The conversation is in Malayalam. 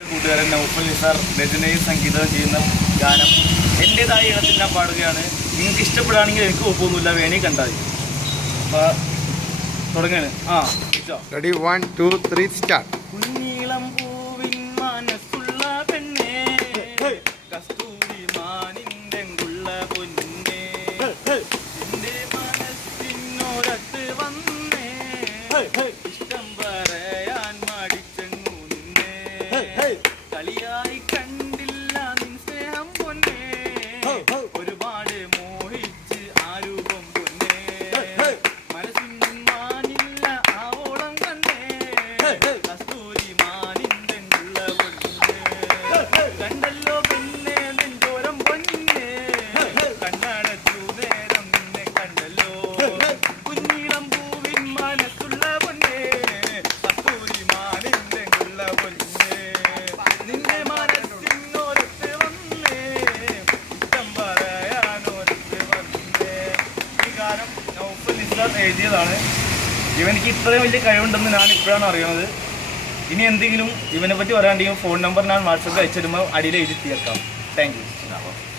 കൂട്ടുകാരൻ നൗഫൽ നിസാർ രചനയും സംഗീതവും ചെയ്യുന്ന ഗാനം എൻ്റേതായ ഇനത്തിൽ ഞാൻ പാടുകയാണ്. നിങ്ങൾക്ക് ഇഷ്ടപ്പെടുകയാണെങ്കിൽ എനിക്ക് കുഴപ്പമൊന്നുമില്ല, വേണേ കണ്ടാൽ മതി. അപ്പോൾ തുടങ്ങാണ്. Ready 1 2 3 start. കുഞ്ഞീളം പൂവിൻ മനസ്സുള്ള പെണ്ണേ, കസ്തൂരി മാനിൻ്റെ ഉള്ള പൊന്നേ, എൻ്റെ മനസ്സിനോരത്ത് വന്നേ, ഇഷ്ടം പറയാൻ മടിച്ചെങ്ങു നിന്നേ, കളിയായി കണ്ടില്ല നിൻ സ്നേഹം പൊന്നേ, ഒരുപാട് മോഹിച്ച് ആരൂപം പൊന്നേ, മനസ്സിൻ മാനില്ല ആവോളം കണ്ടേ, കസ്തൂരി മാനിൻ്റെ ഉള്ള പൊന്നേ, കണ്ടല്ലോ പെണ്ണേ നെഞ്ചോരം പൊന്നേ, കണ്ണടച്ചു നേരം നിന്നെ കണ്ടല്ലോ, കുഞ്ഞീളം പൂവിൻ മനസ്സുള്ള പൊന്നേ, കസ്തൂരി മാനിൻ്റെ ഉള്ള പൊന്നേ, നിന്റെ മനസ്സിനോരത്ത് വന്നേ, ഇഷ്ടം പറയാനോരത്ത് വന്നേ. ഈ ഗാനം നൗഫൽ നിസാർ എഴുതിയതാണ്. ഇവനിക്ക് ഇത്രയും വലിയ കഴിവുണ്ടെന്ന് ഞാൻ ഇപ്പോഴാണ് അറിയുന്നത്. ഇനി എന്തെങ്കിലും ഇവനെ പറ്റി പറയാണ്ടെങ്കിൽ ഫോൺ നമ്പർ ഞാൻ വാട്സപ്പിൽ അയച്ചിടുമ്പോൾ അടിയിൽ എഴുതി തീർക്കാം. Thank you.